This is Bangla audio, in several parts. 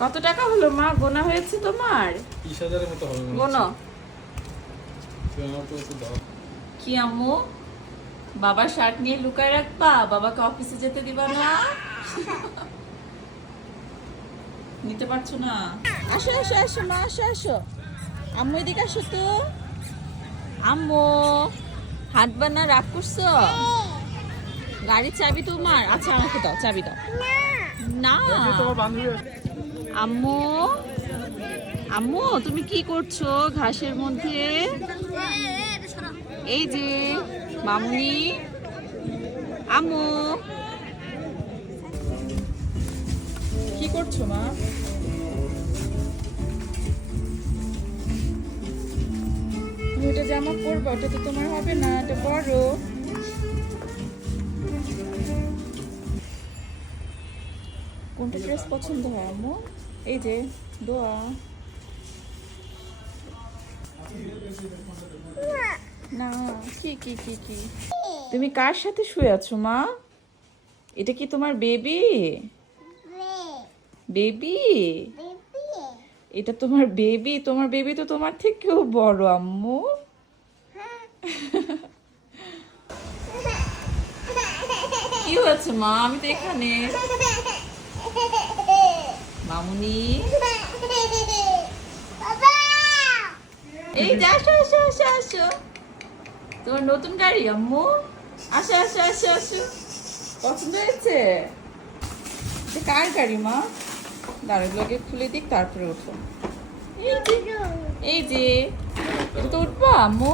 কত টাকা হলো মা? গোনা হয়েছে তোমার? 20,000-এর মতো হবে। গোনো কি আম্মু? বাবার শার্ট নিয়ে লুকায় রাখবা? বাবাকে অফিসে যেতে দিবা না? নিতে পারছো না? আসো আসো আসো মা, আসো আসো। আম্মু এদিকে আসো তো। আম্মু হাঁটবা না? রাগ করছো? গাড়ির চাবি তোমার? আচ্ছা আমাকে দাও, চাবি দাও। না আম্মু, আম্মু তুমি কি করছো ঘাসের মধ্যে? এই যে মামুনি, আম্মু কি করছো মা? তুমি এটা জামা পরবা, ওটা তো তোমার হবে না, এটা বড়। কোনটা ড্রেস পছন্দ হয় আম্মু? এই যে দোয়া। না কি কি কি কি তুমি কার সাথে শুয়ে আছো মা? এটা কি তোমার বেবি? বেবি? এটা তোমার বেবি? তোমার বেবি তো তোমার থেকেও বড় আম্মু। কি হয়েছে মা? আমি তো এখানে। মামুনি এই যে আসো আসো আসো আসো। তোমার নতুন গাড়ি আম্মু? আসো আসো আসো আসো। পছন্দ হয়েছে? এটা কার গাড়ি মা? দাঁড়ার লগে খুলে দিক, তারপরে উঠো। এই যে এটা তো উঠবা আম্মু।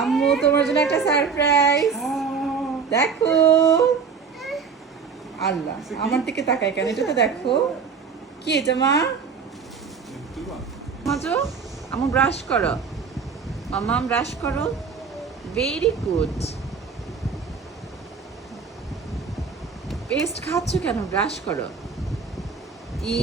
আম্মু তোমার জন্য একটা সারপ্রাইজ। দেখো। আল্লাহ আমার দিকে তাকায় কেন? এটা তো দেখো। কি এটা মা? মজো আম্মু ব্রাশ করো। মাম্মা ব্রাশ করো। Very good. পেস্ট খাচ্ছ কেন? ব্রাশ করো। ই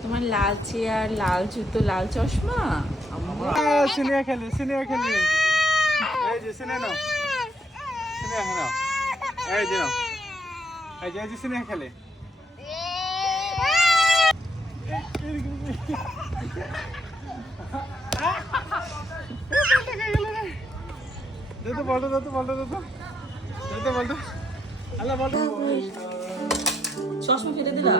তোমার লাল চেয়ার, লাল জুতো, লাল চশমা। সিনিয়া খেলে, সিনিয়া খেলে। এই যে সিনিয়া নাও, সিনিয়া নাও। এই যে নাও, এই যে সিনিয়া খেলে। দে বলতো, দে বলতো, দে বলতো। আল্লাহ বলতো। চশমা ফেলে দিলা?